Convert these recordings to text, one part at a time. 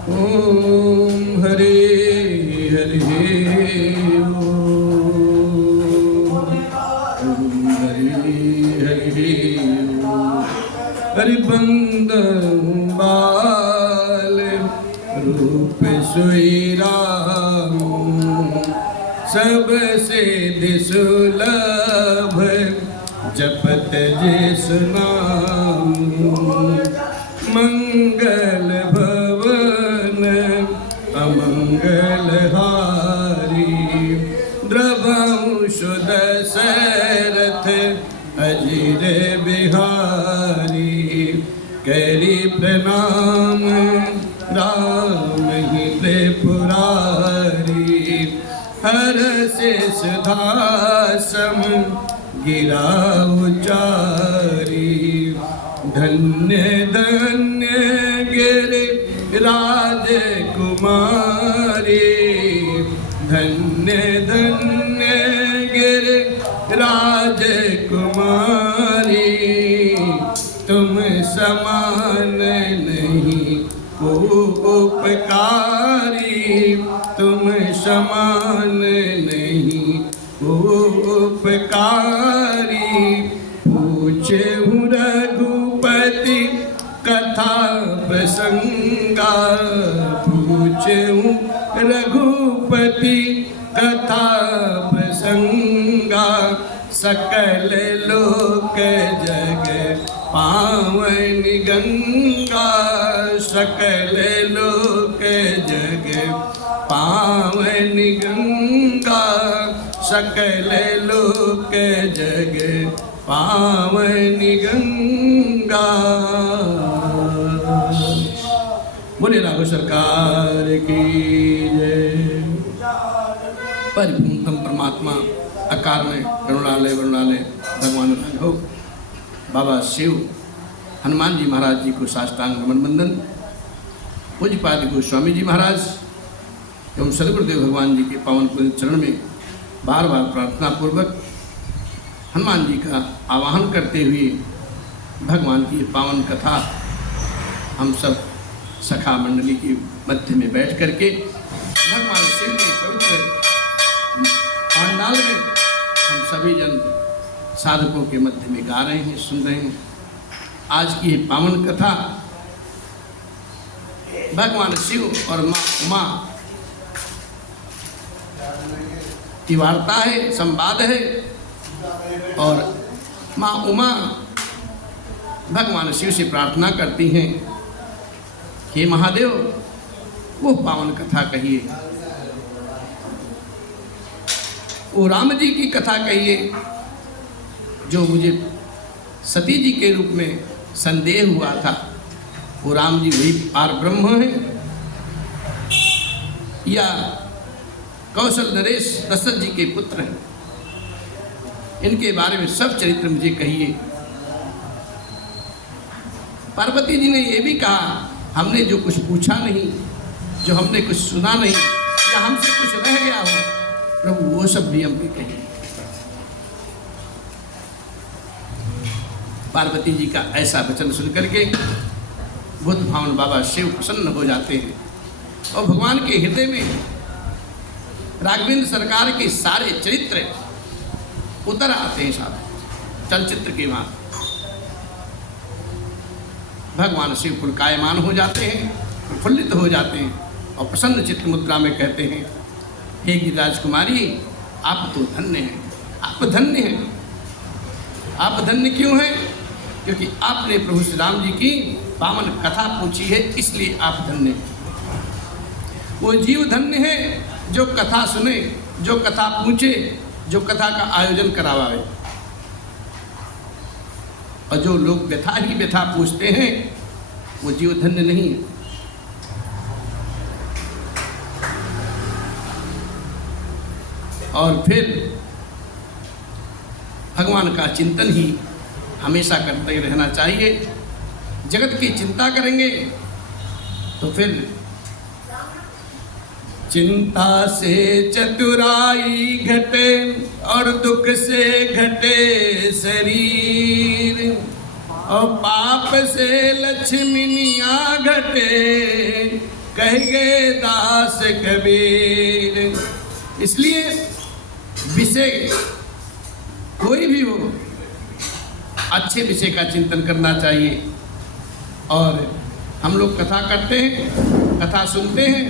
ओम हरे हरे ओम हरे हरे हरि बंदन बाल रूप सोई राम सबसे सुलभ जपत जिस नाम मंगल भवन अमंगल हारी द्रवंश दशरथ अजीर बिहारी करी प्रणाम राम ही त्रिपुरारी हर से सुधासम गिरा उचारी धन्य धन्य गिरि राजकुमारी धन्य धन्य गिरि राजकुमारी तुम समान नहीं को उपकारी तुम समान नहीं को उपकारी पूछे हूँ रघुपति कथा प्रसंगा पूछे हूँ रघुपति कथा प्रसंगा सकल लोक जग पावन गंगा सकल लोक जग पावन गंगा सकल लोक जग पावन गंगा। बोले राघव सरकार की जय। परिपूर्णतम परमात्मा आकार में करुणालय वरुणालय भगवान राघव बाबा शिव हनुमान जी महाराज जी को साष्टांग नमन बंदन। पूज्यपाद गोस्वामी जी महाराज एवं सदगुरुदेव भगवान जी के पावन पवित्र चरण में बार बार प्रार्थना पूर्वक हनुमान जी का आवाहन करते हुए भगवान की पावन कथा हम सब सखा मंडली के मध्य में बैठ करके भगवान शिव के पवित्र पांडाल में हम सभी जन साधकों के मध्य में गा रहे हैं, सुन रहे हैं। आज की ये पावन कथा भगवान शिव और माँ उमा की वार्ता है, संवाद है। और माँ उमा भगवान शिव से प्रार्थना करती हैं, हे महादेव वो पावन कथा कहिए, वो राम जी की कथा कहिए जो मुझे सती जी के रूप में संदेह हुआ था। वो राम जी वही पार ब्रह्म हैं या कौशल नरेश दशरथ जी के पुत्र हैं, इनके बारे में सब चरित्र मुझे कहिए। पार्वती जी ने ये भी कहा, हमने जो कुछ पूछा नहीं, जो हमने कुछ सुना नहीं या हमसे कुछ रह गया हो प्रभु वो सब भी हमने कहिए। पार्वती जी का ऐसा वचन सुन करके बुद्ध भावन बाबा शिव प्रसन्न हो जाते हैं और भगवान के हृदय में राघवेंद्र सरकार के सारे चरित्र उतर आते हैं। सारे चलचित्र के वहाँ भगवान शिव पुलकायमान हो जाते हैं, प्रफुल्लित हो जाते हैं और प्रसन्न चित्त मुद्रा में कहते हैं, हे गिरिराज कुमारी आप तो धन्य हैं, आप धन्य हैं। आप धन्य क्यों हैं? क्योंकि आपने प्रभु श्री राम जी की पावन कथा पूछी है, इसलिए आप धन्य हैं। वो जीव धन्य है जो कथा सुने, जो कथा पूछे, जो कथा का आयोजन करावे। और जो लोग व्यथा ही व्यथा पूछते हैं वो जीव धन्य नहीं है। और फिर भगवान का चिंतन ही हमेशा करते रहना चाहिए। जगत की चिंता करेंगे तो फिर चिंता से चतुराई घटे और दुख से घटे शरीर, और पाप से लक्ष्मीनिया घटे कह गए दास कबीर। इसलिए विषय कोई भी हो, अच्छे विषय का चिंतन करना चाहिए। और हम लोग कथा करते हैं, कथा सुनते हैं,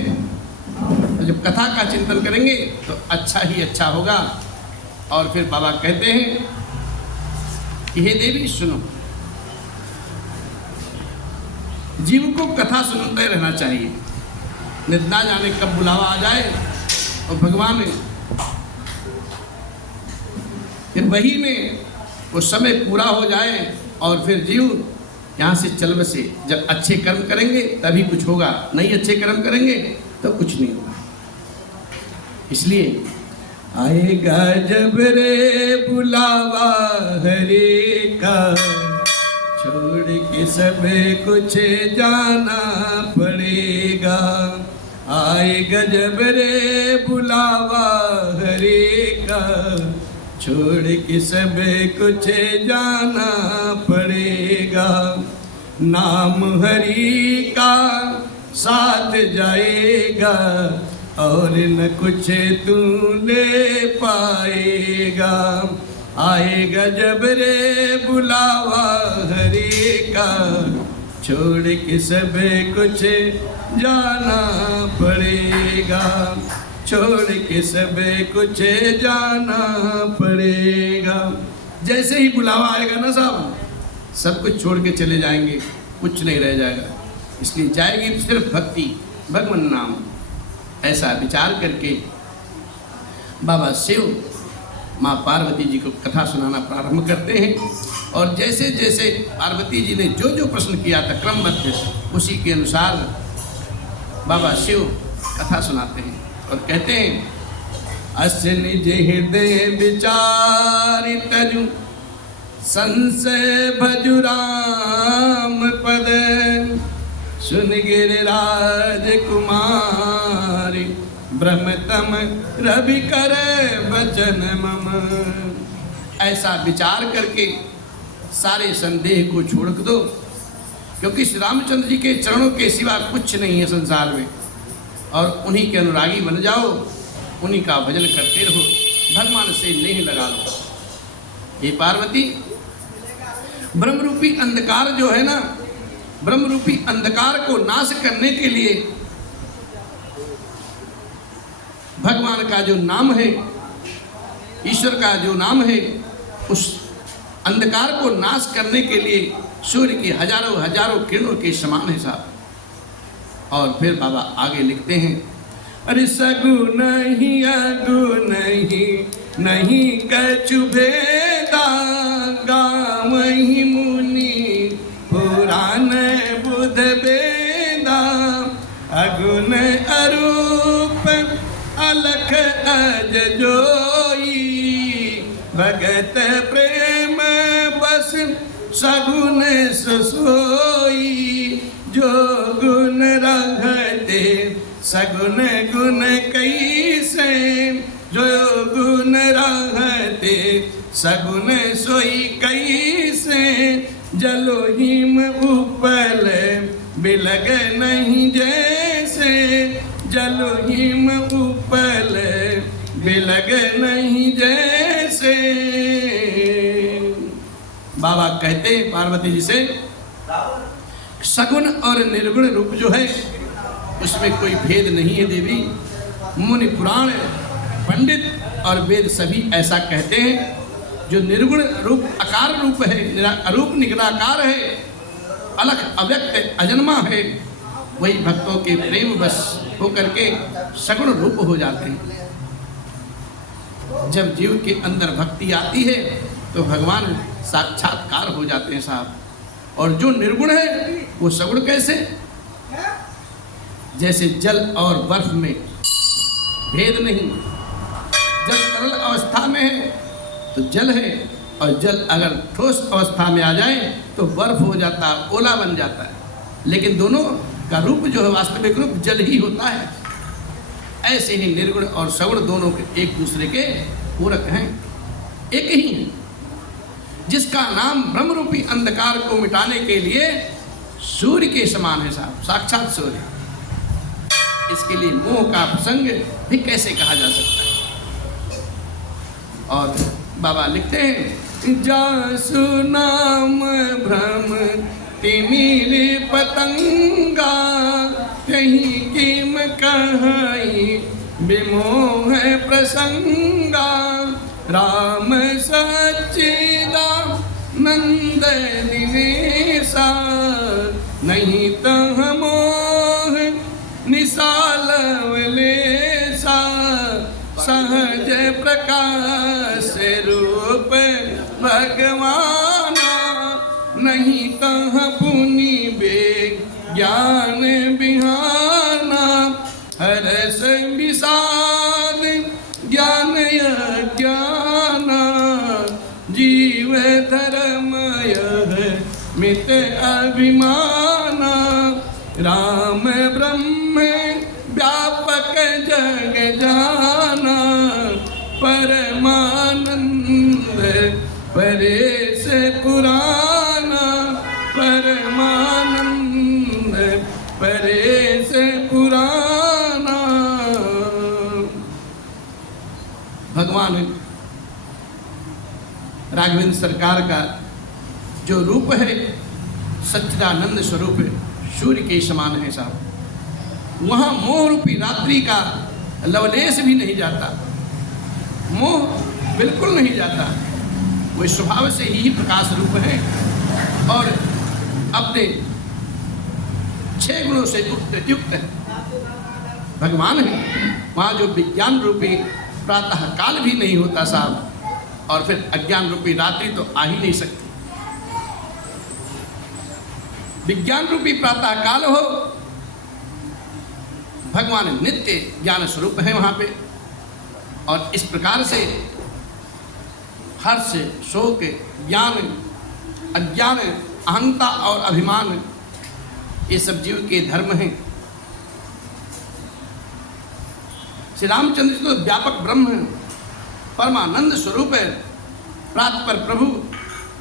तो जब कथा का चिंतन करेंगे तो अच्छा ही अच्छा होगा। और फिर बाबा कहते हैं कि हे देवी सुनो, जीव को कथा सुनते रहना चाहिए। निद्रा जाने कब बुलावा आ जाए और भगवान के वही में वो समय पूरा हो जाए और फिर जीव यहाँ से चल बसे। जब अच्छे कर्म करेंगे तभी कुछ होगा, नहीं अच्छे कर्म करेंगे तो कुछ नहीं होगा। इसलिए आएगा जब रे बुलावा हरि का, छोड़ के सब कुछ जाना पड़ेगा। आएगा जब रे बुलावा हरि का, छोड़ के सब कुछ जाना पड़ेगा। नाम हरि का साथ जाएगा और न कुछ तू ले पाएगा। आएगा जब रे बुलावा हरि का, छोड़ के सब कुछ जाना पड़ेगा। छोड़ के सब कुछ जाना पड़ेगा। जैसे ही बुलावा आएगा ना साहब, सब कुछ छोड़ के चले जाएंगे, कुछ नहीं रह जाएगा। इसलिए जाएगी तो सिर्फ भक्ति, भगवान नाम। ऐसा विचार करके बाबा शिव माँ पार्वती जी को कथा सुनाना प्रारंभ करते हैं। और जैसे जैसे पार्वती जी ने जो जो प्रश्न किया था क्रमबद्ध, उसी के अनुसार बाबा शिव कथा सुनाते हैं और कहते हैं अस्य निज हृदय विचारि तजु, संशय भजु राम पद। सुन गिरिराज कुमारी, ब्रह्मतम रवि कर वचन मम। ऐसा विचार करके सारे संदेह को छोड़ दो, क्योंकि श्री रामचंद्र जी के चरणों के सिवा कुछ नहीं है संसार में। और उन्हीं के अनुरागी बन जाओ, उन्हीं का भजन करते रहो, भगवान से नेह लगा लो। ये पार्वती, ब्रह्मरूपी अंधकार जो है ना, ब्रह्मरूपी अंधकार को नाश करने के लिए भगवान का जो नाम है, ईश्वर का जो नाम है, उस अंधकार को नाश करने के लिए सूर्य की हजारों हजारों किरणों के समान है साहब। और फिर बाबा आगे लिखते हैं, अरे सगुन ही अगुन ही नहीं कछु भेदा, गावहि मुनि पुराण बुध वेदा। अगुन अरूप अलख अज जोई, भगत प्रेम बस सगुन सोई। जो गुण रहते सगुन गुण कैसे, जो गुण रहते सगुन सोई कैसे। जलो हिम उपल बिलग नहीं जैसे, जलो हिम उपल बिलग नहीं जैसे। बाबा कहते हैं पार्वती जी से, सगुण और निर्गुण रूप जो है उसमें कोई भेद नहीं है देवी। मुनि पुराण पंडित और वेद सभी ऐसा कहते हैं। जो निर्गुण रूप आकार रूप है, अरूप निराकार है, अलख अव्यक्त अजन्मा है, वही भक्तों के प्रेम बस होकर के सगुण रूप हो जाते हैं। जब जीव के अंदर भक्ति आती है तो भगवान साक्षात्कार हो जाते हैं साहब। और जो निर्गुण है वो सगुण कैसे? जैसे जल और बर्फ में भेद नहीं। जल तरल अवस्था में है तो जल है, और जल अगर ठोस अवस्था में आ जाए तो बर्फ हो जाता है, ओला बन जाता है। लेकिन दोनों का रूप जो है वास्तविक रूप जल ही होता है। ऐसे ही निर्गुण और सगुण दोनों के एक दूसरे के पूरक हैं, एक ही हैं। जिसका नाम ब्रह्मरूपी अंधकार को मिटाने के लिए सूर्य के समान है साहब, साक्षात सूर्य। इसके लिए मोह का प्रसंग भी कैसे कहा जा सकता है। और बाबा लिखते हैं, जासु नाम भ्रम तिमिर पतंगा, कहीं कीम कहीं विमोह प्रसंगा, राम सच्चिदानंद निवेशा, नहीं तह मोह निसालवलेसा, सहज प्रकाश रूप भगवाना, नहीं तह पुनि बेग ज्ञान बिहाना, हरस विषाद ज्ञान अज्ञाना, जीव धर्म यह मित अभिमाना, राम ब्रह्म व्यापक जग जाना, परमानंद परेश पुराना, परमानंद परेश पुराना। भगवान राघवेंद्र सरकार का जो रूप है सच्चिदानंद स्वरूप है, सूर्य के समान है साहब। वहाँ मोह रूपी रात्रि का लवलेश भी नहीं जाता, मोह बिल्कुल नहीं जाता। वो स्वभाव से ही प्रकाश रूप है और अपने 6 गुणों से युक्त है, भगवान है। वहाँ जो विज्ञान रूपी प्रातः काल भी नहीं होता साहब, और फिर अज्ञान रूपी रात्रि तो आ ही नहीं सकती। विज्ञान रूपी प्रातः काल हो, भगवान नित्य ज्ञान स्वरूप है वहाँ पे। और इस प्रकार से हर्ष, शोक, ज्ञान, अज्ञान, अहंता और अभिमान, ये सब जीव के धर्म हैं। श्री रामचंद्र जी तो व्यापक ब्रह्म है, परमानंद स्वरूप है, प्रातपर प्रभु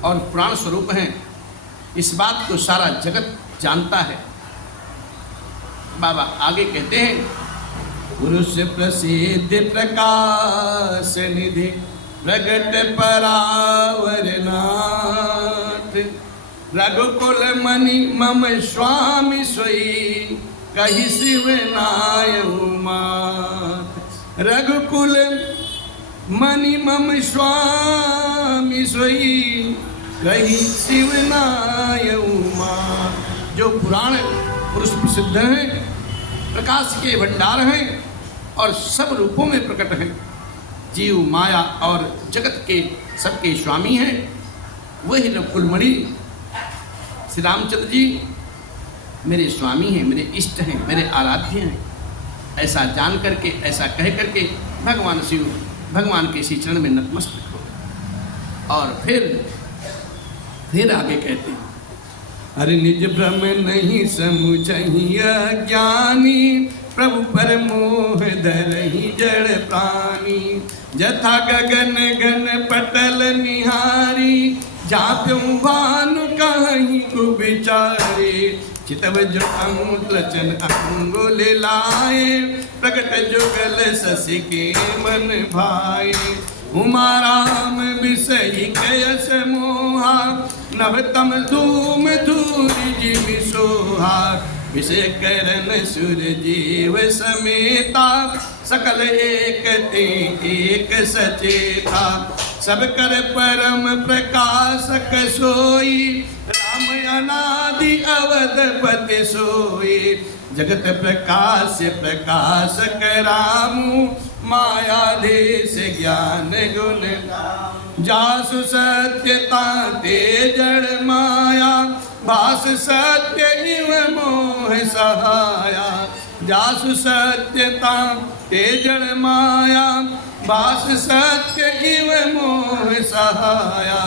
और पुराण स्वरूप हैं। इस बात को सारा जगत जानता है। बाबा आगे कहते हैं, पुरुष प्रसिद्ध प्रकाश निधि प्रगट परावरनाथ, रघुकुल मणि मम स्वामी सोई, कही शिव नाय उमात। रघुकुल मणि मम स्वामी सोई, कही शिव नाय उमात। जो पुराण पुरुष प्रसिद्ध हैं, प्रकाश के भंडार हैं और सब रूपों में प्रकट हैं, जीव माया और जगत के सबके स्वामी हैं, वही रघुकुलमणि श्री रामचंद्र जी मेरे स्वामी हैं, मेरे इष्ट हैं, मेरे आराध्य हैं। ऐसा जान करके, ऐसा कह करके भगवान शिव भगवान के इसी चरण में नतमस्तक हो। और फिर आगे कहते हैं, अरे निज भ्रम नहीं समुझहिया ज्ञानी, प्रभु पर मोह धरहि जड़ प्राणी। जथा गगन घन पटल निहारी, जाप्यों भानु कहीं को विचारे। चितव जो अंगुलचन अंगुल लाए, प्रकट जुगल शशि के मन भाए। उमा राम विषयी कयस मोहा, नवतम धूम धूरि जिम सोहा। विषय करन सुर जीव समेता, सकल एक ते एक सचेता। सब कर परम प्रकाशक सोई, राम अनादि अवधपति सोई। जगत प्रकाश प्रकाशक रामु, मायाधीश ज्ञान गुण। जासु सत्यता ते जड़ माया, भास सत्य इव मोह सहाया। जासु सत्यता ते जड़ माया, भास सत्य इव मोह सहाया।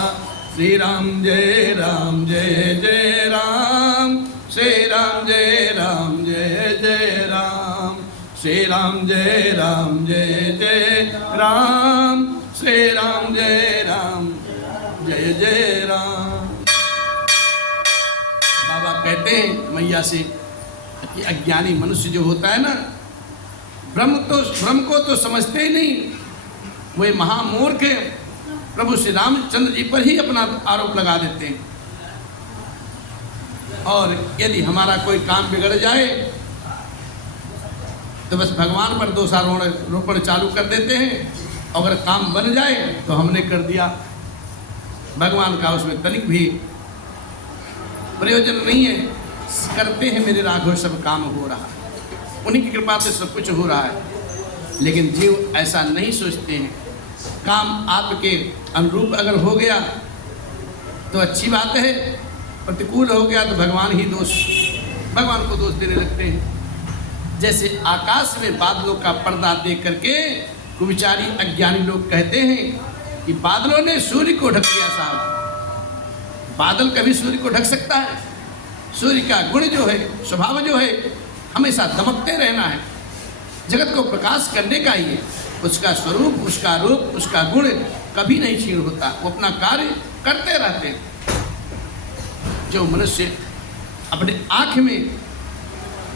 श्री राम जय राम जय जय राम, श्री राम जय राम जय जय राम। श्री राम जय राम जय जय राम, श्री राम जय राम जय जय राम। बाबा कहते हैं मैया से कि अज्ञानी मनुष्य जो होता है ना, ब्रह्म को तो समझते ही नहीं, वे महामूर्ख प्रभु श्री रामचंद्र जी पर ही अपना आरोप लगा देते हैं। और यदि हमारा कोई काम बिगड़ जाए तो बस भगवान पर दोषारोपण चालू कर देते हैं। अगर काम बन जाए तो हमने कर दिया, भगवान का उसमें तनिक भी प्रयोजन नहीं है। करते हैं मेरे राघव सब काम हो रहा, उन्हीं की कृपा से सब कुछ हो रहा है। लेकिन जीव ऐसा नहीं सोचते हैं। काम आपके अनुरूप अगर हो गया तो अच्छी बात है, प्रतिकूल हो गया तो भगवान को दोष देने लगते हैं। जैसे आकाश में बादलों का पर्दा देख करके कुविचारी अज्ञानी लोग कहते हैं कि बादलों ने सूर्य को ढक दिया। साहब, बादल कभी सूर्य को ढक सकता है? सूर्य का गुण जो है, स्वभाव जो है, हमेशा दमकते रहना है, जगत को प्रकाश करने का ही है। उसका स्वरूप, उसका रूप, उसका गुण कभी नहीं क्षीण होता, वो अपना कार्य करते रहते हैं। जो मनुष्य अपने आँख में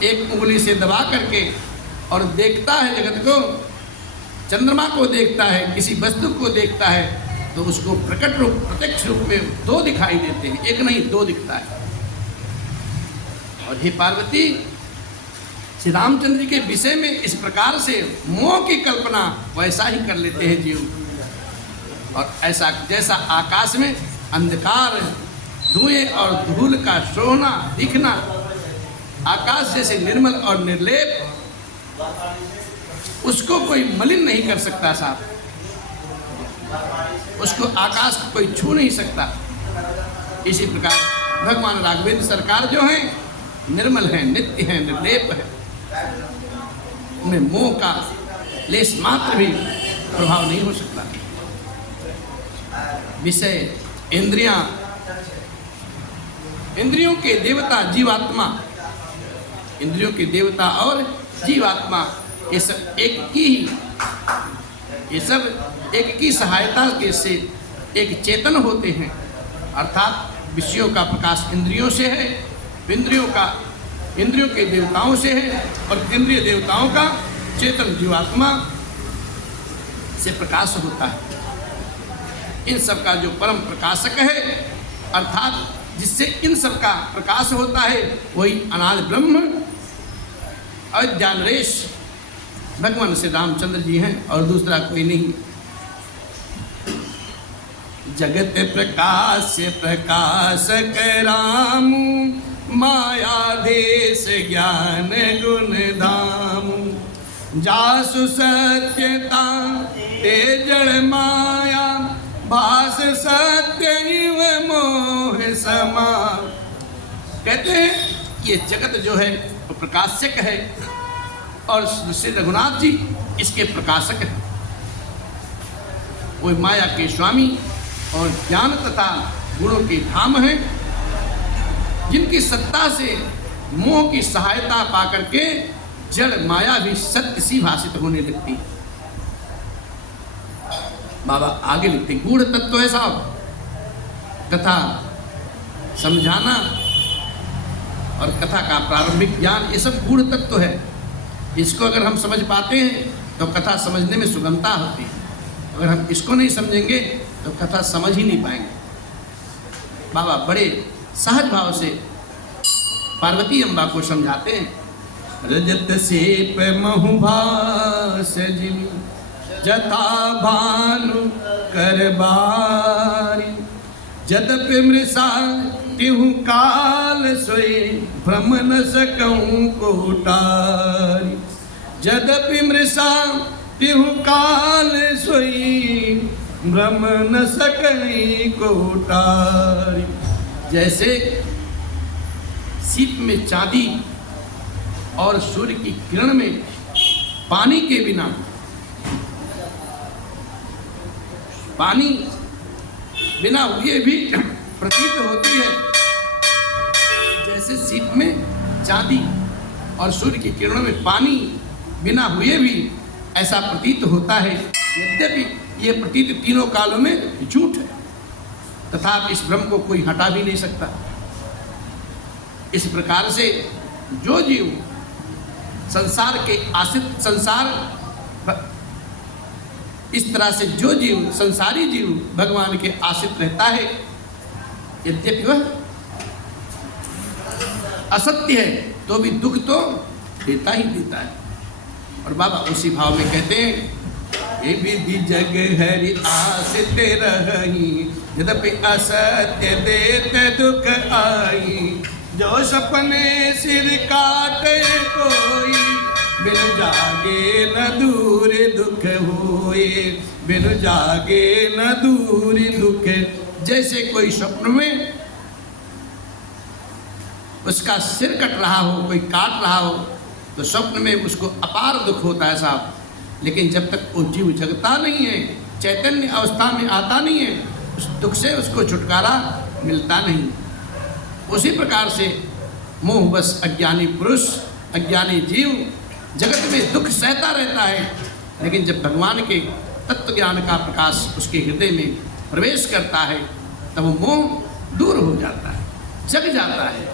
एक उंगली से दबा करके और देखता है जगत को, चंद्रमा को देखता है, किसी वस्तु को देखता है, तो उसको प्रकट रूप, प्रत्यक्ष रूप में दो दिखाई देते हैं, एक नहीं दो दिखता है। और हे पार्वती, श्री रामचंद्र जी के विषय में इस प्रकार से मोह की कल्पना वैसा ही कर लेते हैं जीव। और ऐसा जैसा आकाश में अंधकार, धुएं और धूल का सोना दिखना, आकाश जैसे निर्मल और निर्लेप, उसको कोई मलिन नहीं कर सकता साहब, उसको आकाश को कोई छू नहीं सकता। इसी प्रकार भगवान राघवेंद्र सरकार जो हैं निर्मल हैं, नित्य हैं, निर्लेप हैं, उन्हें मोह का लेश मात्र भी प्रभाव नहीं हो सकता। विषय, इंद्रियां, इंद्रियों के देवता जीवात्मा, इंद्रियों के देवता और जीवात्मा, ये सब एक की सहायता के से एक चेतन होते हैं। अर्थात विषयों का प्रकाश इंद्रियों से है, इंद्रियों के देवताओं से है, और इंद्रिय देवताओं का चेतन जीवात्मा से प्रकाश होता है। इन सब का जो परम प्रकाशक है, अर्थात जिससे इन सब का प्रकाश होता है, वही अनादि ब्रह्म अज्ञानरेश भगवान श्री रामचंद्र जी हैं और दूसरा कोई नहीं। जगत प्रकाश प्रकाशक राम, माया देश ज्ञान गुण धाम, जासु सत्यता ते जड़ माया, भास सत्य इव मोह समा। कहते हैं ये जगत जो है वो प्रकाशक है और श्री रघुनाथ जी इसके प्रकाशक हैं। वो माया के स्वामी और ज्ञान तथा गुणों के धाम हैं, जिनकी सत्ता से मोह की सहायता पाकर के जड़ माया भी सत्य सी भाषित होने लगती है। बाबा आगे लिखते, गूढ़ तत्व है साहब, कथा समझाना और कथा का प्रारंभिक ज्ञान, ये सब गूढ़ तत्व है। इसको अगर हम समझ पाते हैं तो कथा समझने में सुगमता होती है। अगर हम इसको नहीं समझेंगे तो कथा समझ ही नहीं पाएंगे। बाबा बड़े सहज भाव से पार्वती अम्बा को समझाते हैं। रजत सेप महुभास जिमी, जथा भानु करबारी, जदपि मृषा तिहु काल सोई, भ्रम न सकऊं कोटारी। जदपि मृषा तिहु काल सोई, भ्रम न सकई कोटारी। जैसे सीप में चांदी और सूर्य की किरण में पानी के बिना, पानी बिना हुए भी प्रतीत होती है, जैसे सीप में चांदी और सूर्य की किरणों में पानी बिना हुए भी ऐसा प्रतीत होता है। यद्यपि ये प्रतीत तीनों कालों में झूठ है, तथापि इस भ्रम को कोई हटा भी नहीं सकता। इस प्रकार से जो जीव संसार के आश्रित, संसार इस तरह से जो जीव, संसारी जीव भगवान के आश्रित रहता है, यद्यपि वह असत्य है तो भी दुख तो देता ही देता है। और बाबा उसी भाव में कहते हैं, ये विधि जग हरि आश्रित रही, यद्यपि असत्य देते दुख आई, जो सपने सिर काटे कोई, बिन जागे न दूर दुख होए, बिन जागे न दूर दुख। जैसे कोई स्वप्न में उसका सिर कट रहा हो, कोई काट रहा हो, तो स्वप्न में उसको अपार दुख होता है साहब, लेकिन जब तक वो जीव जगता नहीं है, चैतन्य अवस्था में आता नहीं है, उस दुख से उसको छुटकारा मिलता नहीं। उसी प्रकार से मोहवश अज्ञानी पुरुष, अज्ञानी जीव जगत में दुख सहता रहता है, लेकिन जब भगवान के तत्व ज्ञान का प्रकाश उसके हृदय में प्रवेश करता है तब वो मोह दूर हो जाता है, जग जाता है।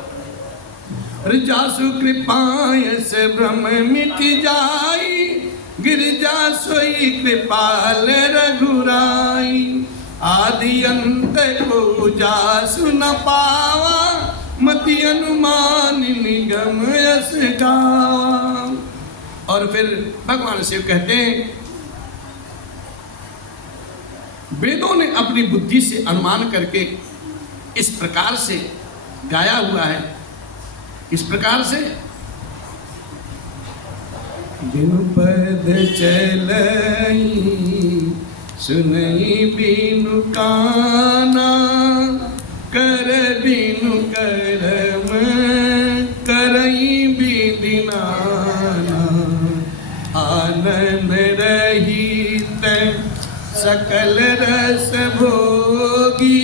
जासु कृपाय से भ्रम मिट जाई, गिरजा सोई कृपाल रघुराई, आदि अंत को जासु न पावा, मति अनुमान निगम यस गावा। और फिर भगवान शिव कहते हैं, वेदों ने अपनी बुद्धि से अनुमान करके इस प्रकार से गाया हुआ है, इस प्रकार से, बिनु पद चलई सुनई बिनु काना, कर बिनु करम करई विधि नाना, आनंद रहित सकल रस भोगी,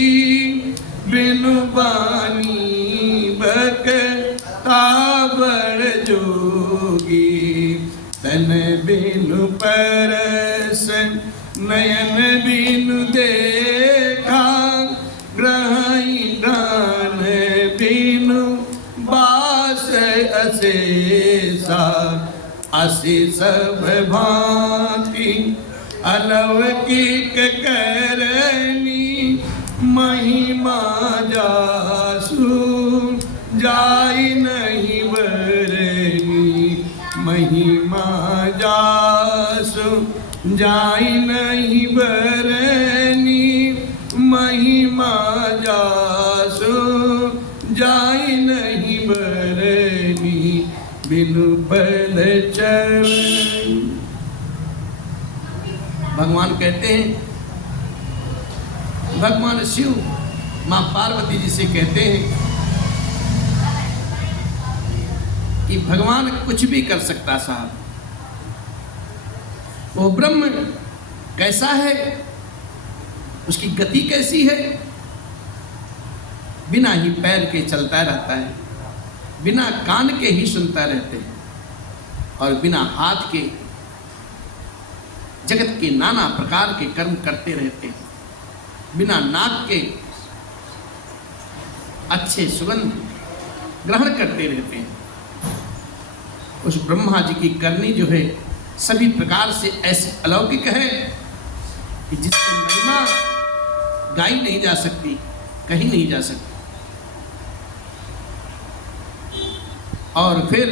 बिनु बानी भक्ता बड़ जोगी, तन बिनु परस नयन बिनु देखा, ग्रहई गान बिनु बास अशेषा, असि सब भांति अलौकिक करनी, महिमा जासु जाई नहीं बरनी, महिमा जासु जाई नहीं बरनी, महिमा जासु जाई नहीं बरनी, बिनु पद चरण। भगवान कहते हैं, भगवान शिव माँ पार्वती जी से कहते हैं कि भगवान कुछ भी कर सकता साहब, वो ब्रह्म कैसा है, उसकी गति कैसी है, बिना ही पैर के चलता रहता है, बिना कान के ही सुनता रहते हैं, और बिना हाथ के जगत के नाना प्रकार के कर्म करते रहते हैं, बिना नाक के अच्छे सुगंध ग्रहण करते रहते हैं। उस ब्रह्मा जी की करनी जो है सभी प्रकार से ऐसी अलौकिक है कि जिसकी महिमा गाई नहीं जा सकती, कहीं नहीं जा सकती। और फिर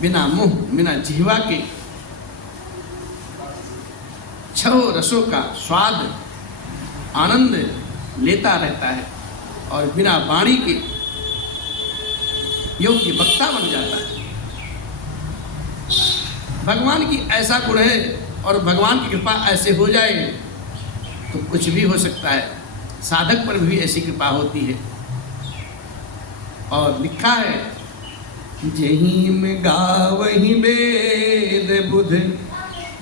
बिना मुंह, बिना जिह्वा के छह रसों का स्वाद आनंद लेता रहता है, और बिना वाणी के योग्य वक्ता बन जाता है। भगवान की ऐसा गुण है, और भगवान की कृपा ऐसे हो जाए तो कुछ भी हो सकता है। साधक पर भी ऐसी कृपा होती है। और लिखा है, जहीं में गावहि वेद बुध,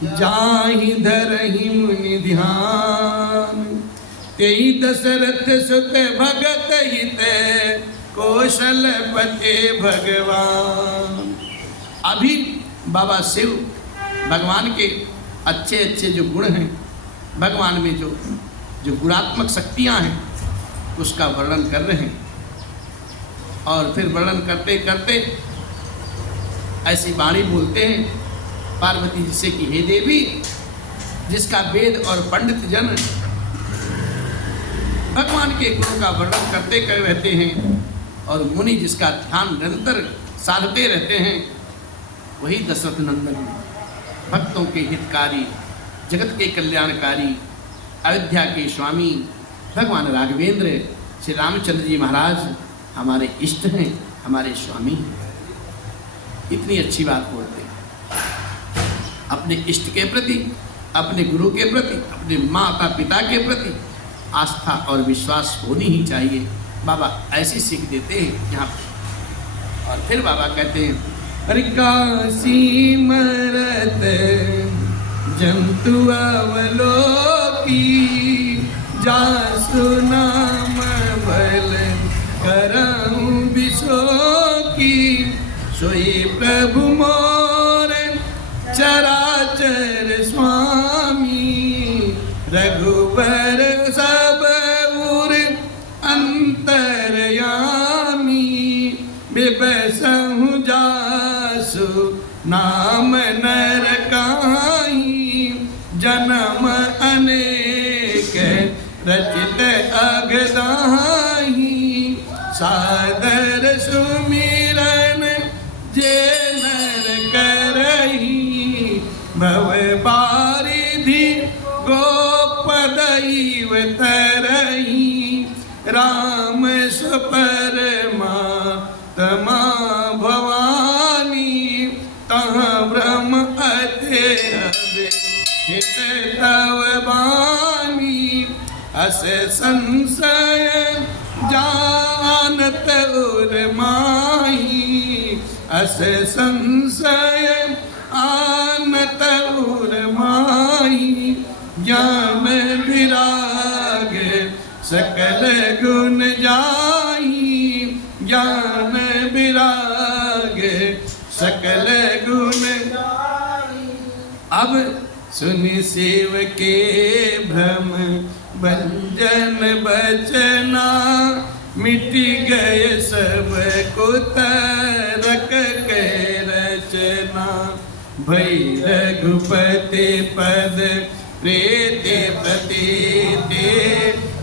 जाहि धरहि मुनि ध्यान, तेई दशरथ सुत भगत हित, कौशलपते भगवान। अभी बाबा शिव भगवान के अच्छे अच्छे जो गुण हैं, भगवान में जो गुणात्मक शक्तियां हैं, उसका वर्णन कर रहे हैं। और फिर वर्णन करते करते ऐसी वाणी बोलते हैं पार्वती जी से कि हे देवी, जिसका वेद और पंडित जन भगवान के गुणों का वर्णन करते कर रहते हैं और मुनि जिसका ध्यान निरंतर साधते रहते हैं, वही दशरथ नंदन भक्तों के हितकारी, जगत के कल्याणकारी, अयोध्या के स्वामी भगवान राघवेंद्र श्री रामचंद्र जी महाराज हमारे इष्ट हैं, हमारे स्वामी हैं। इतनी अच्छी बात बोलते हैं। अपने इष्ट के प्रति, अपने गुरु के प्रति, अपने माता पिता के प्रति आस्था और विश्वास होनी ही चाहिए। बाबा ऐसी सीख देते हैं यहाँ पे। और फिर बाबा कहते हैं, अरे काशी मरत जंतु अवलोकी, जासु नाम बल करऊं विशोकी, सोई प्रभु मोर चराचर स्वामी, रघुबर सब उर अंतरयामी, बिबसहु जासु नाम नर काई, जन्म अनेक रचित अगदाही, सादर सुमिरन जे नर करही, भव बारिधि गोपदैव तरही, राम सुपरमा तमा भवानी, तहाँ ब्रह्म अते हित तव बानी, अस संशय जानत उर माही, अस संशय आनत उर माही, ज्ञान विराग सकल गुण जाई, ज्ञान विराग सकल गुण जाई। अब सुन शिव के भ्रम भंजन बचना, मिट गए सब कुतरक के रचना, भई रघुपति पद प्रीति प्रतीति,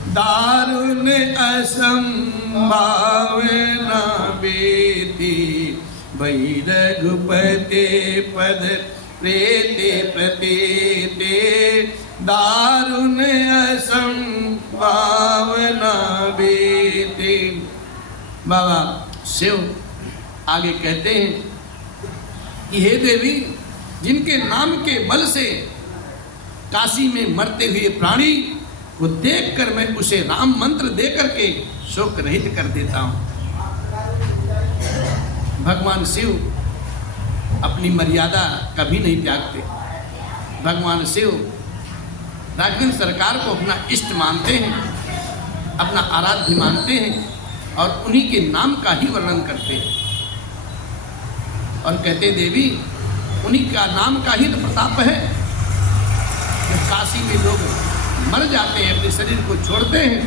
दारुण असंभावना बीती, भई रघुपति पद प्रीति प्रतीति, दारुण असंभावना बीती। बाबा शिव आगे कहते हैं कि हे देवी, जिनके नाम के बल से काशी में मरते हुए प्राणी को देखकर मैं उसे राम मंत्र दे करके शोक रहित कर देता हूँ। भगवान शिव अपनी मर्यादा कभी नहीं त्यागते। भगवान शिव राघवेंद्र सरकार को अपना इष्ट मानते हैं, अपना आराध्य मानते हैं और उन्हीं के नाम का ही वर्णन करते हैं और कहते देवी, उन्हीं का नाम का ही तो प्रताप है। जब काशी में लोग मर जाते हैं, अपने शरीर को छोड़ते हैं,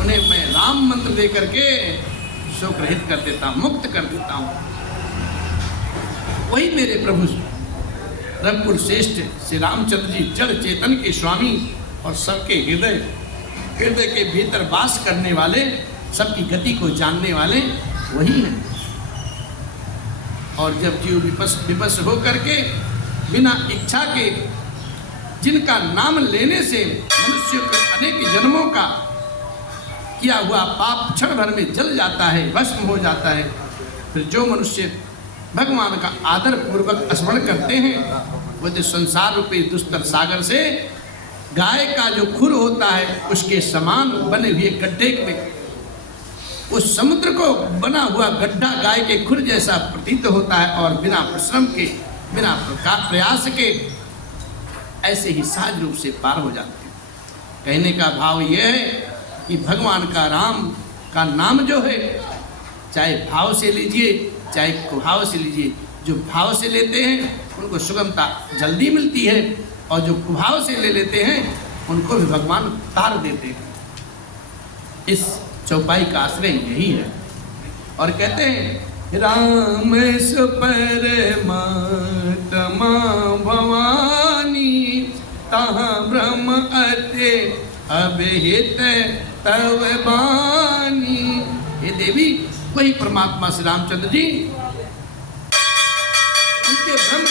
उन्हें मैं राम मंत्र दे करके शोक रहित कर देता हूँ, मुक्त कर देता हूँ। वही मेरे प्रभु रघुकुल श्रेष्ठ श्री रामचंद्र जी जड़ चेतन के स्वामी और सबके हृदय के भीतर वास करने वाले, सबकी गति को जानने वाले वही हैं। और जब जीव विवश हो करके बिना इच्छा के, जिनका नाम लेने से मनुष्य के अनेक जन्मों का किया हुआ पाप क्षण भर में जल जाता है, भस्म हो जाता है, फिर जो मनुष्य भगवान का आदर पूर्वक स्मरण करते हैं, वो जो संसार रूपी दुस्तर सागर से गाय का जो खुर होता है उसके समान बने हुए गड्ढे में, उस समुद्र को बना हुआ गड्ढा गाय के खुर जैसा प्रतीत होता है और बिना परिश्रम के, बिना प्रयास के ऐसे ही सहज रूप से पार हो जाते हैं। कहने का भाव यह है कि भगवान का राम का नाम जो है, चाहे भाव से लीजिए चाहे कुभाव से लीजिए, जो भाव से लेते हैं उनको सुगमता जल्दी मिलती है और जो कुभाव से ले लेते हैं उनको भी भगवान तार देते हैं। इस चौपाई का आश्रय यही है। और कहते हैं राम सुपरमात्मा भवानी तहाँ ब्रह्म अते अभिहित तव बानी। हे देवी, वही परमात्मा श्री रामचंद्र जी उनके ब्रह्म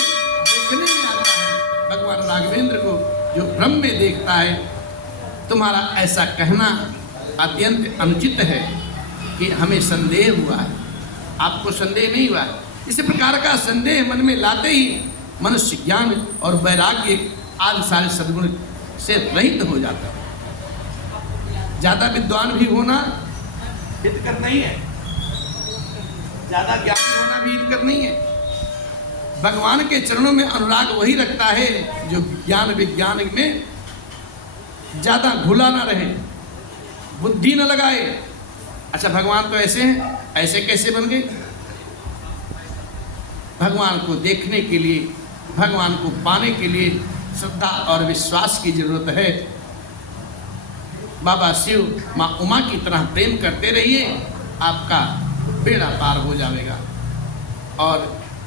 देखने में आता है। भगवान राघवेंद्र को जो ब्रह्म में देखता है, तुम्हारा ऐसा कहना अत्यंत अनुचित है कि हमें संदेह हुआ है। आपको संदेह नहीं हुआ है। इसी प्रकार का संदेह मन में लाते ही मनुष्य ज्ञान और वैराग्य आदि सारे सद्गुण से रहित हो जाता है। ज्यादा विद्वान भी होना हितकर नहीं है, ज्यादा ज्ञानी होना भी हितकर नहीं है। भगवान के चरणों में अनुराग वही रखता है जो ज्ञान विज्ञान में ज्यादा घुला ना रहे, बुद्धि न लगाए। अच्छा, भगवान तो ऐसे हैं, ऐसे कैसे बन गए? भगवान को देखने के लिए, भगवान को पाने के लिए श्रद्धा और विश्वास की जरूरत है। बाबा शिव माँ उमा की तरह प्रेम करते रहिए, आपका बेड़ा पार हो जाएगा। और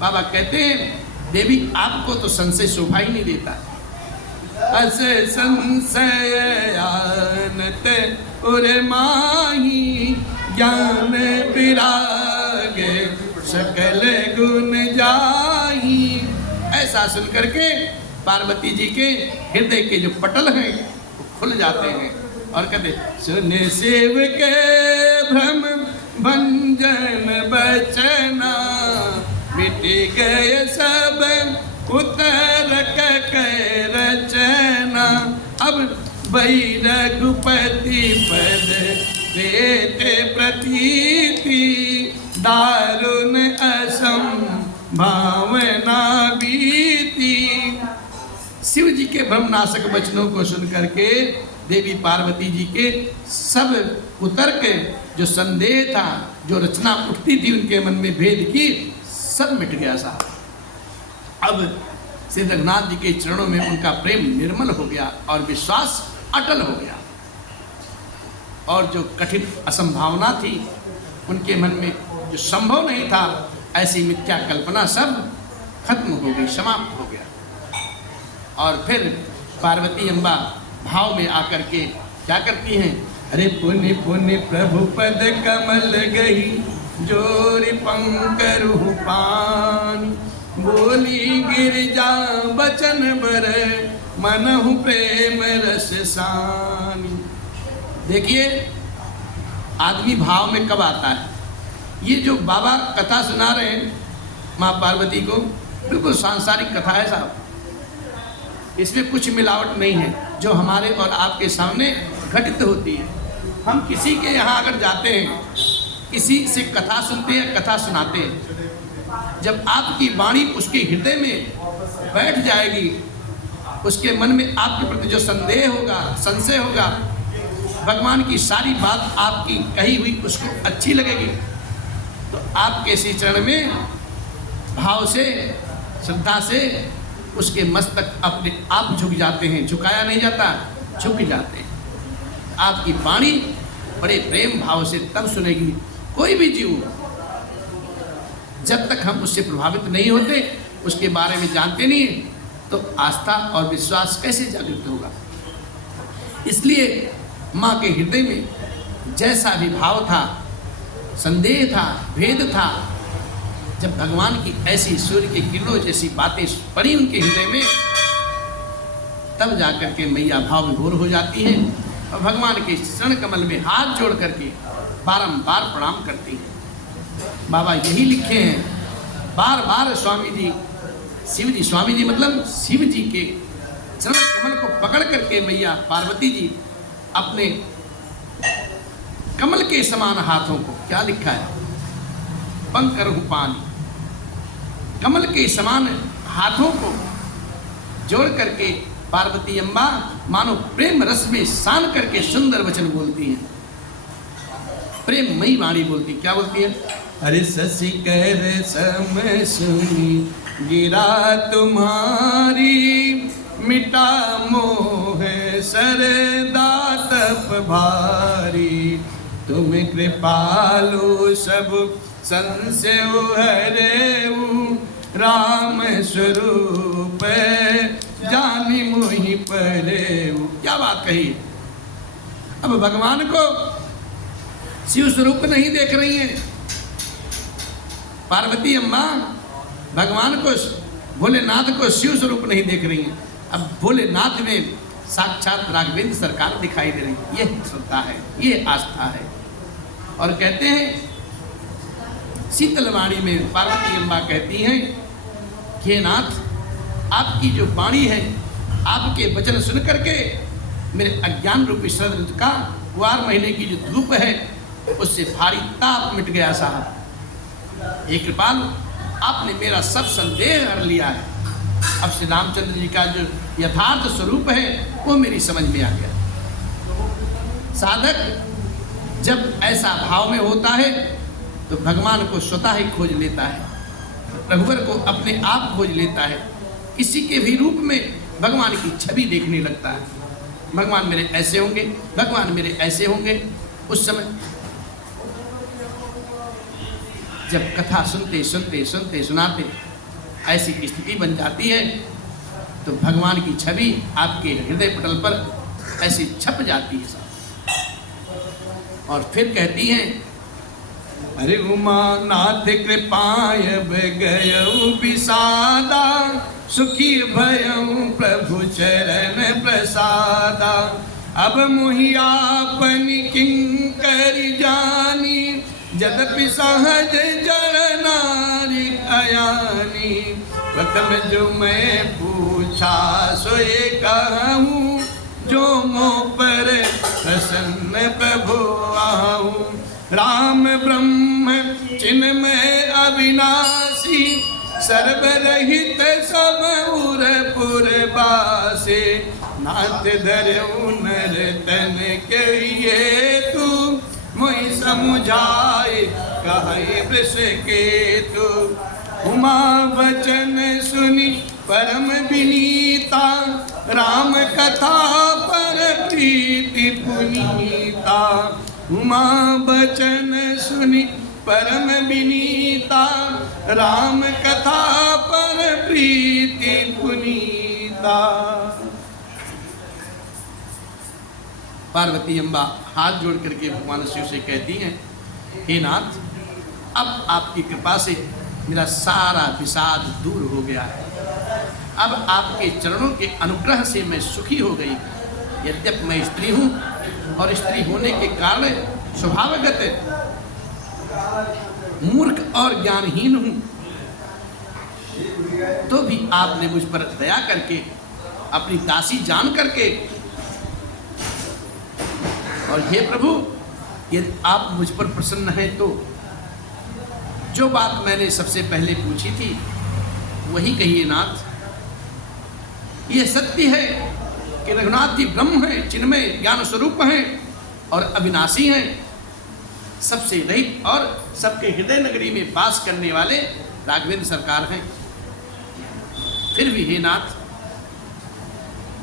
बाबा कहते हैं देवी, आपको तो संशय शोभा ही नहीं देता। अस संशय आनत उरे माही ज्ञान विराग सकल गुण जाही। ऐसा सुन करके पार्वती जी के हृदय के जो पटल हैं वो खुल जाते हैं और कहते, सुन शिव के भ्रम भंजन बचना, मिट गए सब उतर रचना। अब वही रघुपति पद देते प्रतीति, दारुण असम भावना बीती। शिव जी के ब्रह्मनाशक वचनों को सुन करके देवी पार्वती जी के सब कुतर्क, जो संदेह था, जो रचना उठती थी उनके मन में भेद की, सब मिट गया साहब। अब श्री रघुनाथ जी के चरणों में उनका प्रेम निर्मल हो गया और विश्वास अटल हो गया। और जो कठिन असंभावना थी उनके मन में, जो संभव नहीं था, ऐसी मिथ्या कल्पना सब खत्म हो गई, समाप्त हो गया। और फिर पार्वती अम्बा भाव में आकर के क्या करती हैं? अरे पुण्य पुण्य प्रभु पद कमल गई, जोरी पंकरु पानी, बोली गिरिजा बचन बर, मनहु प्रेम रस सानी। देखिए, आदमी भाव में कब आता है? ये जो बाबा कथा सुना रहे हैं माँ पार्वती को, बिल्कुल सांसारिक कथा है साहब। इसमें कुछ मिलावट नहीं है, जो हमारे और आपके सामने घटित होती है। हम किसी के यहाँ अगर जाते हैं, किसी से कथा सुनते हैं, कथा सुनाते हैं, जब आपकी वाणी उसके हृदय में बैठ जाएगी, उसके मन में आपके प्रति जो संदेह होगा, संशय होगा, भगवान की सारी बात आपकी कही हुई उसको अच्छी लगेगी, तो आपके श्री चरण में भाव से, श्रद्धा से उसके मस्तक अपने आप झुक जाते हैं। झुकाया नहीं जाता, झुक जाते हैं। आपकी वाणी बड़े प्रेम भाव से तब सुनेगी। कोई भी जीव जब तक हम उससे प्रभावित नहीं होते, उसके बारे में जानते नहीं, तो आस्था और विश्वास कैसे जागृत होगा? इसलिए माँ के हृदय में जैसा भी भाव था, संदेह था, भेद था, जब भगवान की ऐसी सूर्य की किरणों जैसी बातें पड़ी उनके हृदय में, तब जाकर के मैया भाव विभोर हो जाती है और भगवान के चरण कमल में हाथ जोड़ करके बारंबार प्रणाम करती हैं। बाबा यही लिखे हैं, बार बार स्वामी जी, शिव जी, स्वामी जी मतलब शिव जी के चरण कमल को पकड़ करके मैया पार्वती जी अपने कमल के समान हाथों को, क्या लिखा है? पंकरु पानी, कमल के समान हाथों को जोड़ करके पार्वती अम्बा मानो प्रेम रस में सान करके सुंदर वचन बोलती हैं, प्रेममयी वाणी बोलती। क्या बोलती है? अरे शशि कर सम सुनी गिरा तुम्हारी, मिटा मोह सरदा तप भारी, तुम कृपालु सब संशय हरेऊ राम स्वरूप जानी मोहि परेऊ। क्या बात कही। अब भगवान को शिव स्वरूप नहीं देख रही हैं पार्वती अम्मा, भगवान को भोलेनाथ को शिव स्वरूप नहीं देख रही हैं। अब भोलेनाथ में साक्षात राघवेंद्र सरकार दिखाई दे रही, ये श्रद्धा है, ये आस्था है। और कहते हैं शीतलवाणी में पार्वती अम्बा कहती हैं, हे नाथ, आपकी जो वाणी है, आपके वचन सुन करके मेरे अज्ञान रूपी शरद का कुवार महीने की जो धूप है उससे भारी ताप मिट गया साहब। हे कृपालु, आपने मेरा सब संदेह हर लिया है। अब श्री रामचंद्र जी का जो यथार्थ स्वरूप है वो मेरी समझ में आ गया। साधक जब ऐसा भाव में होता है तो भगवान को स्वतः ही खोज लेता है, रघुवर को अपने आप खोज लेता है, किसी के भी रूप में भगवान की छवि देखने लगता है। भगवान मेरे ऐसे होंगे, भगवान मेरे ऐसे होंगे। उस समय जब कथा सुनते सुनते सुनते सुनाते ऐसी स्थिति बन जाती है तो भगवान की छवि आपके हृदय पटल पर ऐसी छप जाती है साहब। और फिर कहती हैं, अरे उमानाथ कृपाय गयऊ विषादा, सुखी भयऊ प्रभु चरण प्रसादा। अब मुहि आपन किंकर जानी, यद्यपि सहज जड़ नारी अयानी। प्रथम जो मैं पूछा सोए कहूँ, जो मोह पर प्रसन्न प्रभु आहूँ। राम ब्रह्म चिन्मय अविनाशी, सर्वरहित सब उर पुरवासे। नाथ धरऊ नर तन के ये तू, मोहि समुझाए कहे वृष केतु। उमा वचन सुनी परम विनीता, राम कथा पर प्रीति पुनीता। उमा वचन सुनी परम विनीता, राम कथा पर प्रीति पुनीता। पार्वती अम्बा हाथ जोड़ करके भगवान शिव से कहती हैं, हे नाथ, अब आपकी कृपा से मेरा सारा विषाद दूर हो गया है। अब आपके चरणों के अनुग्रह से मैं सुखी हो गई। यद्यपि मैं स्त्री हूँ और स्त्री होने के कारण स्वभावगत मूर्ख और ज्ञानहीन हूँ, तो भी आपने मुझ पर दया करके अपनी दासी जान करके, और हे प्रभु, यदि आप मुझ पर प्रसन्न हैं तो जो बात मैंने सबसे पहले पूछी थी वही कहिए नाथ। ये सत्य है कि रघुनाथ जी ब्रह्म हैं, चिन्मय ज्ञान स्वरूप हैं और अविनाशी हैं, सबसे रहित और सबके हृदय नगरी में वास करने वाले राघवेंद्र सरकार हैं। फिर भी हे नाथ,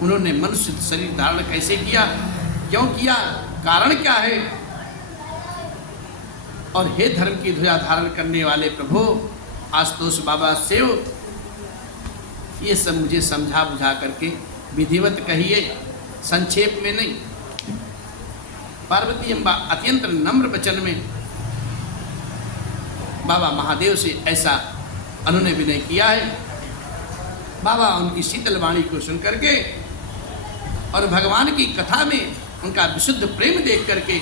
उन्होंने मनुष्य शरीर धारण कैसे किया, क्यों किया, कारण क्या है? और हे धर्म की ध्वजा धारण करने वाले प्रभु आशुतोष बाबा शिव, ये सब मुझे समझा बुझा करके विधिवत कहिए, संक्षेप में नहीं। पार्वती अम्बा अत्यंत नम्र वचन में बाबा महादेव से ऐसा उन्होंने विनय किया है। बाबा उनकी शीतल वाणी को सुन करके और भगवान की कथा में उनका विशुद्ध प्रेम देख करके,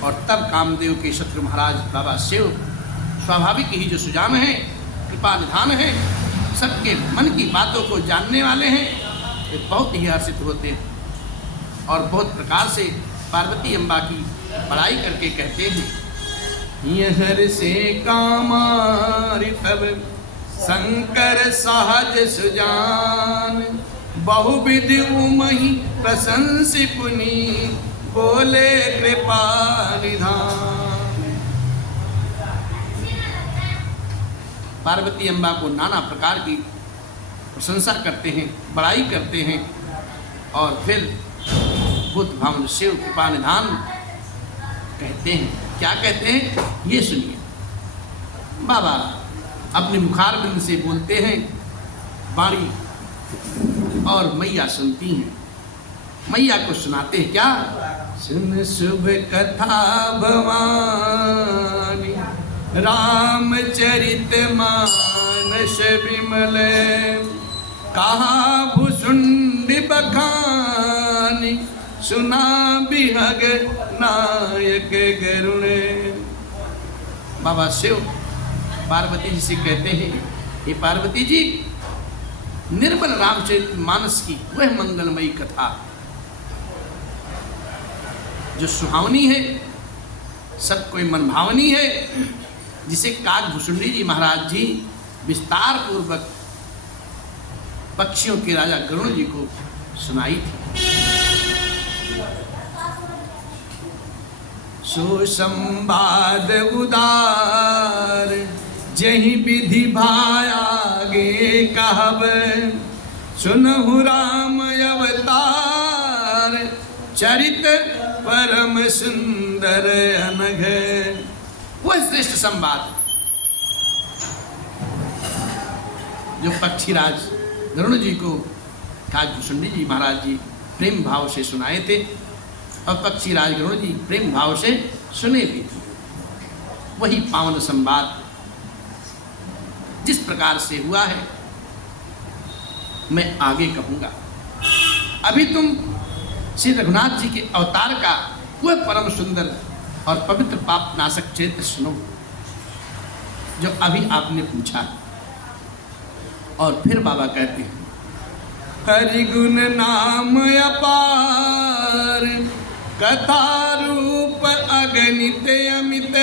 और तब कामदेव के शत्रु महाराज बाबा शिव स्वाभाविक ही जो सुजान है, कृपा निधान है, सबके मन की बातों को जानने वाले हैं, वे बहुत ही हर्षित होते हैं और बहुत प्रकार से पार्वती अम्बा की बड़ाई करके कहते हैं, यहर से कामारि तब शंकर सहज सुजान, बहुविध उमहि प्रशंसि पुनि, बोले कृपा निधान। पार्वती अम्बा को नाना प्रकार की प्रशंसा करते हैं, बड़ाई करते हैं और फिर बुद्ध भावन शिव कृपा निधान कहते हैं। क्या कहते हैं ये सुनिए। बाबा अपने मुखारबिंद से बोलते हैं वाणी और मैया सुनती हैं। मैया को सुनाते हैं क्या? सुन शुभ कथा भवानी रामचरित मानस विमल, कहा भुसुंड बखानी सुना बिहग नायक गरुण। बाबा शिव पार्वती जी से कहते हैं, हे पार्वती जी, निर्मल रामचरित मानस की वह मंगलमयी कथा जो सुहावनी है, सब कोई मनभावनी है, जिसे काकभूषुंडी जी महाराज जी विस्तार पूर्वक पक्षियों के राजा गरुण जी को सुनाई थी। सो संवाद उदार जही विधि भायागे कहब, सुनहु राम अवतार चरित परम सुंदर अनघ। वह श्रेष्ठ संवाद जो पक्षीराज गरुण जी को काकभूषुंडी जी महाराज जी प्रेम भाव से सुनाए थे और पक्षीराज गरुण जी प्रेम भाव से सुने भी थे, वही पावन संवाद जिस प्रकार से हुआ है मैं आगे कहूँगा। अभी तुम श्री रघुनाथ जी के अवतार का वह परम सुंदर और पवित्र पाप नाशक चरित्र सुनो जो अभी आपने पूछा। और फिर बाबा कहते हैं, हरि गुण नाम अपार कथा रूप अगणित अमित,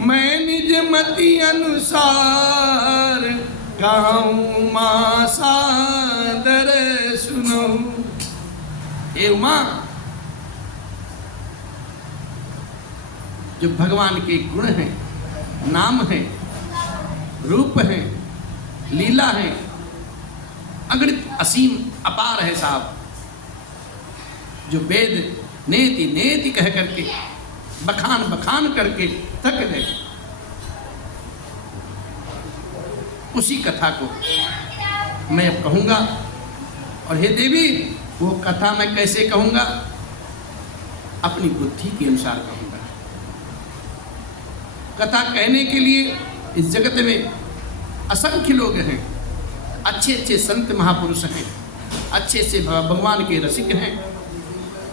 मैं निज मति अनुसार कहूँ मां सादर सुनो। हे उमा, जो भगवान के गुण हैं, नाम हैं, रूप हैं, लीला हैं, अगणित असीम अपार है साहब, जो वेद नेति नेति कह करके बखान बखान करके थक गए, उसी कथा को मैं अब कहूँगा। और हे देवी, वो कथा मैं कैसे कहूँगा? अपनी बुद्धि के अनुसार कहूँगा। कथा कहने के लिए इस जगत में असंख्य लोग हैं, अच्छे अच्छे संत महापुरुष हैं, अच्छे से भगवान के रसिक हैं,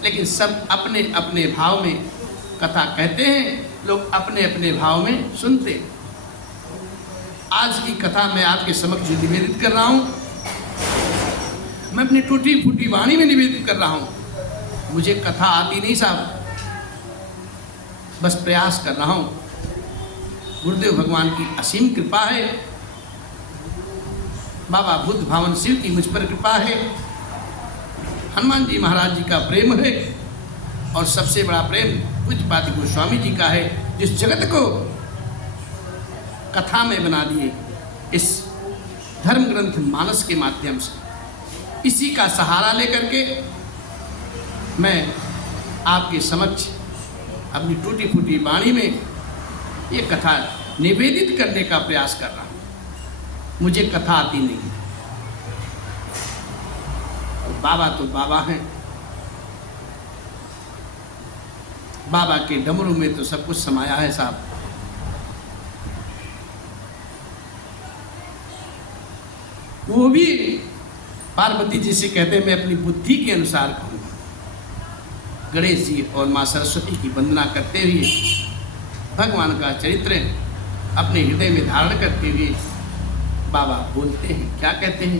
लेकिन सब अपने अपने भाव में कथा कहते हैं, लोग अपने अपने भाव में सुनते। आज की कथा मैं आपके समक्ष जो निवेदित कर रहा हूँ, मैं अपनी टूटी फूटी वाणी में निवेदित कर रहा हूँ। मुझे कथा आती नहीं साहब, बस प्रयास कर रहा हूँ। गुरुदेव भगवान की असीम कृपा है, बाबा बुद्ध भावन शिव की मुझ पर कृपा है, हनुमान जी महाराज जी का प्रेम है, और सबसे बड़ा प्रेम पूज्यपाद गोस्वामी जी का है, जिस जगत को कथा में बना दिए इस धर्म ग्रंथ मानस के माध्यम से। इसी का सहारा लेकर के मैं आपके समक्ष अपनी टूटी फूटी वाणी में ये कथा निवेदित करने का प्रयास कर रहा हूँ। मुझे कथा आती नहीं, और बाबा तो बाबा हैं, बाबा के डमरू में तो सब कुछ समाया है साहब। वो भी पार्वती जी से कहते हैं मैं अपनी बुद्धि के अनुसार कहूँगा। गणेश जी और माँ सरस्वती की वंदना करते हुए भगवान का चरित्र अपने हृदय में धारण करते हुए बाबा बोलते हैं, क्या कहते हैं?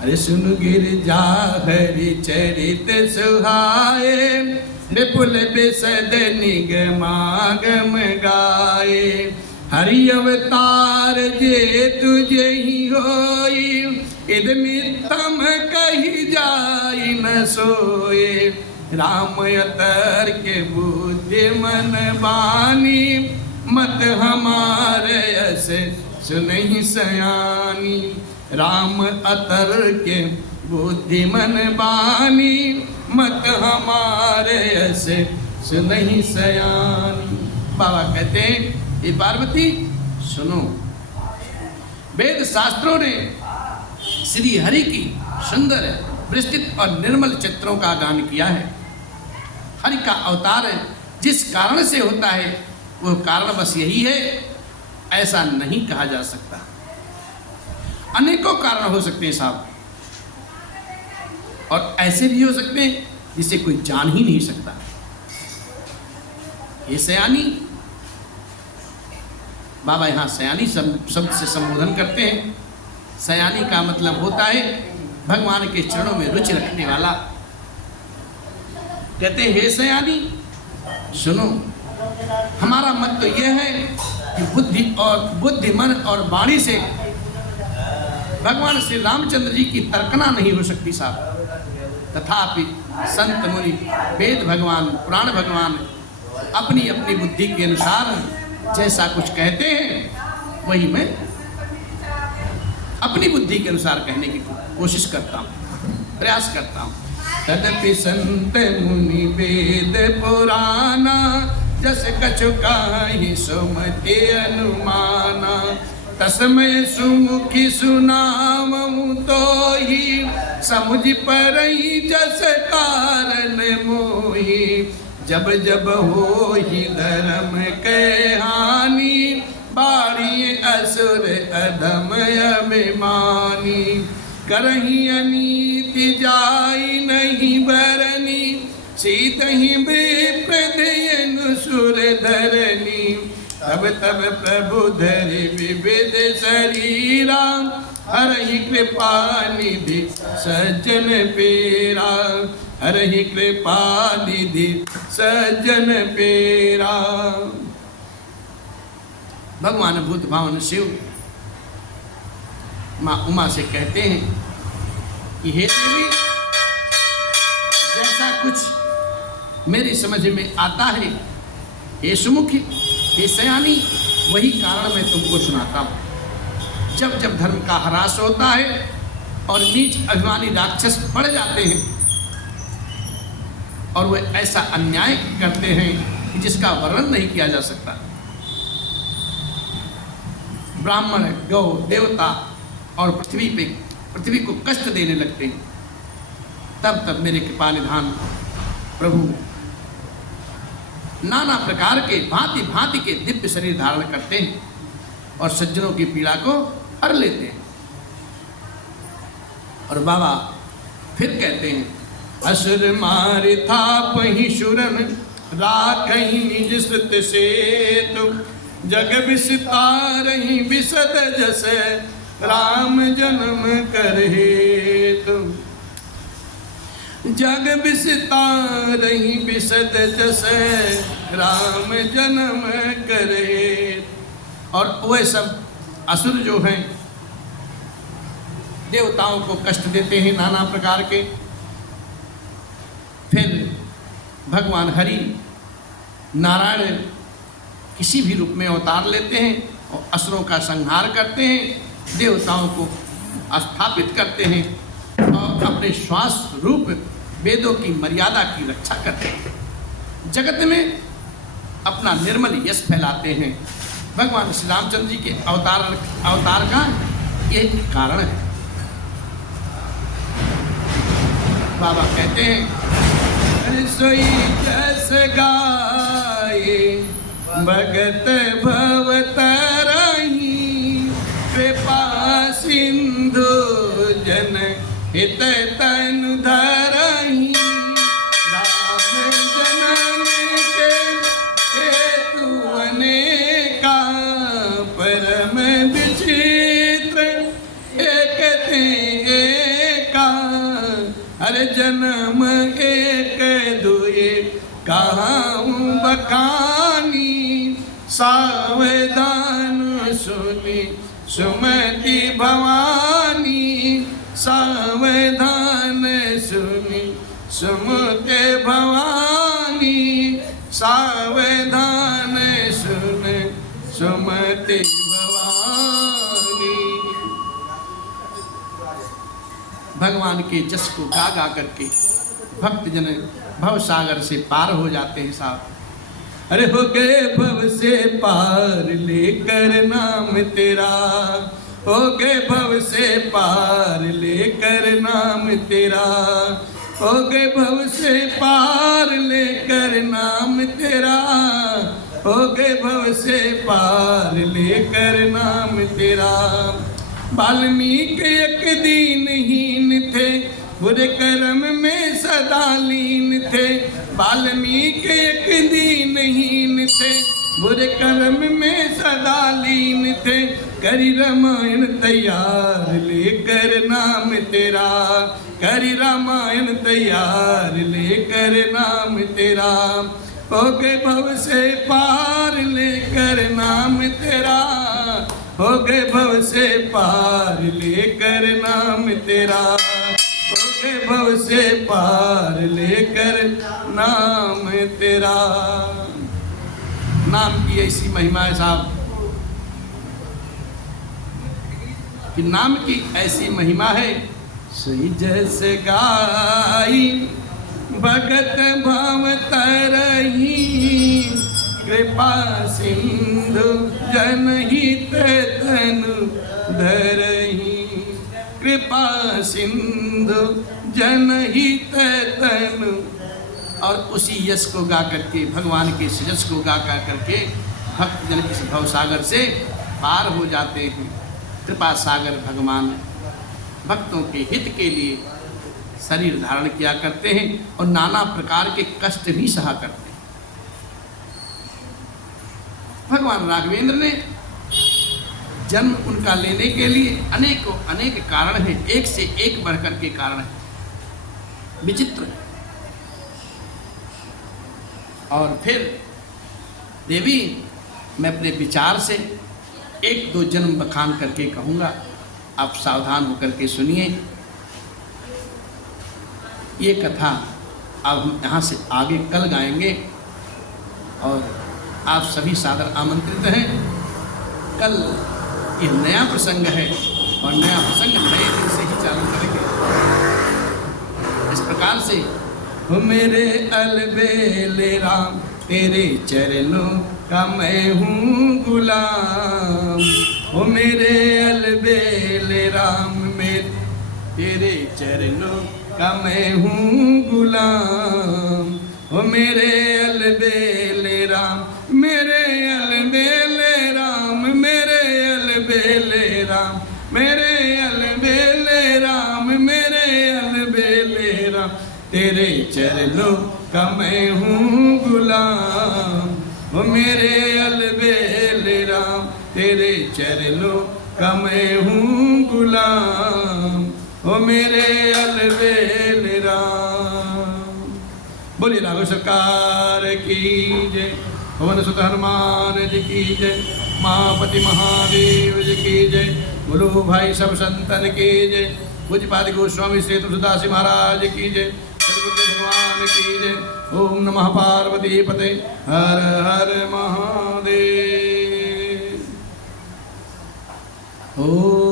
अरे सुन गिरजा हरि चरित सुहाए, विपुल बिसद निगमागम गाए, हरि अवतार जे तुझे ही होई, इद मितम कही जाई न सोए, राम अतर के बुद्धि मन बानी, मत हमारे ऐसे सुनहि सयानी, राम अतर के बुद्धि मन बानी, मत हमारे ऐसे सुनहि सयानी। बाबा कहते हैं हे पार्वती सुनो, वेद शास्त्रों ने श्री हरि की सुंदर विस्तृत और निर्मल चित्रों का गान किया है। हरि का अवतार जिस कारण से होता है वो कारण बस यही है, ऐसा नहीं कहा जा सकता। अनेकों कारण हो सकते हैं साहब, और ऐसे भी हो सकते हैं जिसे कोई जान ही नहीं सकता। ये सयानी, बाबा यहाँ सयानी शब्द से संबोधन करते हैं। सयानी का मतलब होता है भगवान के चरणों में रुचि रखने वाला। कहते हैं हे सयानी सुनो, हमारा मत तो यह है कि बुद्धि मन और वाणी से भगवान श्री रामचंद्र जी की तर्कना नहीं हो सकती साहब। तथापि संत मुनि वेद भगवान पुराण भगवान अपनी अपनी बुद्धि के अनुसार जैसा कुछ कहते हैं वही मैं अपनी बुद्धि के अनुसार कहने की कोशिश करता हूँ, प्रयास करता हूँ। तदपि संत मुनि वेद पुराना, जस कछु काहि सुमति अनुमाना। तस्मय सुमुखी सुनावऊँ तो ही, समुझ परई जस कारण मोही। जब जब हो ही धर्म के हानि, बाड़ी असुर अधम अभिमानी। करही अनीति जाई नहीं बरनी, सीतहि विप्रदयन सुर धरनी। तब तब प्रभु धरि विविध शरीरा, हरहि कृपा निधि सज्जन पेरा। हरहि कृपा निधि सज्जन पेरा। भगवान भूत भावन शिव माँ उमा से कहते हैं कि हे देवी, जैसा कुछ मेरी समझ में आता है, हे सुमुखी, हे सयानी, वही कारण मैं तुमको सुनाता हूँ। जब जब धर्म का ह्रास होता है और नीच अभिमानी राक्षस बढ़ जाते हैं और वे ऐसा अन्याय करते हैं कि जिसका वर्णन नहीं किया जा सकता। ब्राह्मण, गौ, देवता और पृथ्वी को कष्ट देने लगते हैं। तब तब मेरे कृपा निधान प्रभु नाना प्रकार के भांति भांति के दिव्य शरीर धारण करते हैं और सज्जनों की पीड़ा को हर लेते हैं। और बाबा फिर कहते हैं, असुर मार था पही शुरन, राखहि निज श्रुत सेतु। जग विस्तारहि विशद जस, राम जन्म कर हेतु। जग विस्तारहि विशद जस, राम जन्म कर हेतु। और वे सब असुर जो हैं देवताओं को कष्ट देते हैं नाना प्रकार के। फिर भगवान हरि नारायण किसी भी रूप में अवतार लेते हैं और असुरों का संहार करते हैं, देवताओं को स्थापित करते हैं और अपने श्वास रूप वेदों की मर्यादा की रक्षा करते हैं। जगत में अपना निर्मल यश फैलाते हैं। भगवान श्री रामचंद्र जी के अवतार का यही कारण है। बाबा कहते हैं, सोई जस गाये भगत भव तरही, कृपा सिंधु जन हित तनु धरही। राम जन्म के हेतु अनेका, परम विचित्र एक थे एका। हर जन्म एक दुए कहाऊं बखानी, सावधान सुनी सुमति भवानी। सावधान सुनी सुमति भवानी, सावधान सुन सुमति भवानी। भगवान के जस को गा गा करके भक्त जन भव सागर से पार हो जाते हैं साहब। अरे हो गए भव से पार लेकर नाम तेरा, हो गए भव से पार लेकर नाम तेरा, हो गए भव से पार लेकर नाम तेरा, हो गए भव से पार लेकर नाम तेरा। वाल्मीकि एक दीनहीन थे, बुरे कर्म में सदा लीन थे। वाल्मीकि एक दीनहीन थे, बुरे कर्म में सदा लीन थे। करी रामायण तैयार लेकर नाम तेरा, करी रामायण तैयार लेकर नाम तेरा, हो गए भव से पार लेकर नाम तेरा, हो गए भव से पार लेकर नाम तेरा, हो गए भव से पार लेकर नाम तेरा। नाम की ऐसी महिमा है साहब कि नाम की ऐसी महिमा है, सही जैसे गाई भगत भाव तरही, कृपा सिंधु जनहित तनु धरही, कृपा सिंधु जनहित तनु। और उसी यश को गा करके, भगवान के यश को गा करके भक्त जन इस भव सागर से पार हो जाते हैं। कृपा सागर भगवान भक्तों के हित के लिए शरीर धारण किया करते हैं और नाना प्रकार के कष्ट भी सहा करते हैं। भगवान राघवेंद्र ने जन्म उनका लेने के लिए अनेकों अनेक कारण हैं, एक से एक बढ़कर के कारण है, विचित्र है। और फिर देवी, मैं अपने विचार से एक दो जन्म बखान करके कहूँगा, आप सावधान होकर के सुनिए। ये कथा अब हम यहाँ से आगे कल गाएंगे और आप सभी सादर आमंत्रित हैं। कल ये नया प्रसंग है और नया प्रसंग नए दिन से ही चालू करेंगे। इस प्रकार से, हो मेरे अलबेले राम तेरे चरणों का मैं हूँ गुलाम, हो मेरे अलबेले राम मेरे तेरे चरणों का मैं हूँ गुलाम, हो मेरे अलबेले राम, मेरे अलबेले राम, मेरे अलबेले राम, मेरे अलबेले राम, मेरे अलबेले राम, तेरे चरणों का मैं हूँ गुलाम, हो मेरे अलबेले राम, तेरे चरणों का मैं हूँ गुलाम, हो मेरे अलबेले राम। बोलिए राघव सरकार की जय, पवन सुत हनुमान जी की जय, महापति महादेव जी की जय, बोलो भाई सब संतन की जय, पूज्यपाद गोस्वामी श्री तुलसीदास महाराज की जय, भगवान की जय। ओम नमः पार्वती पते, हर हर महादेव। ओम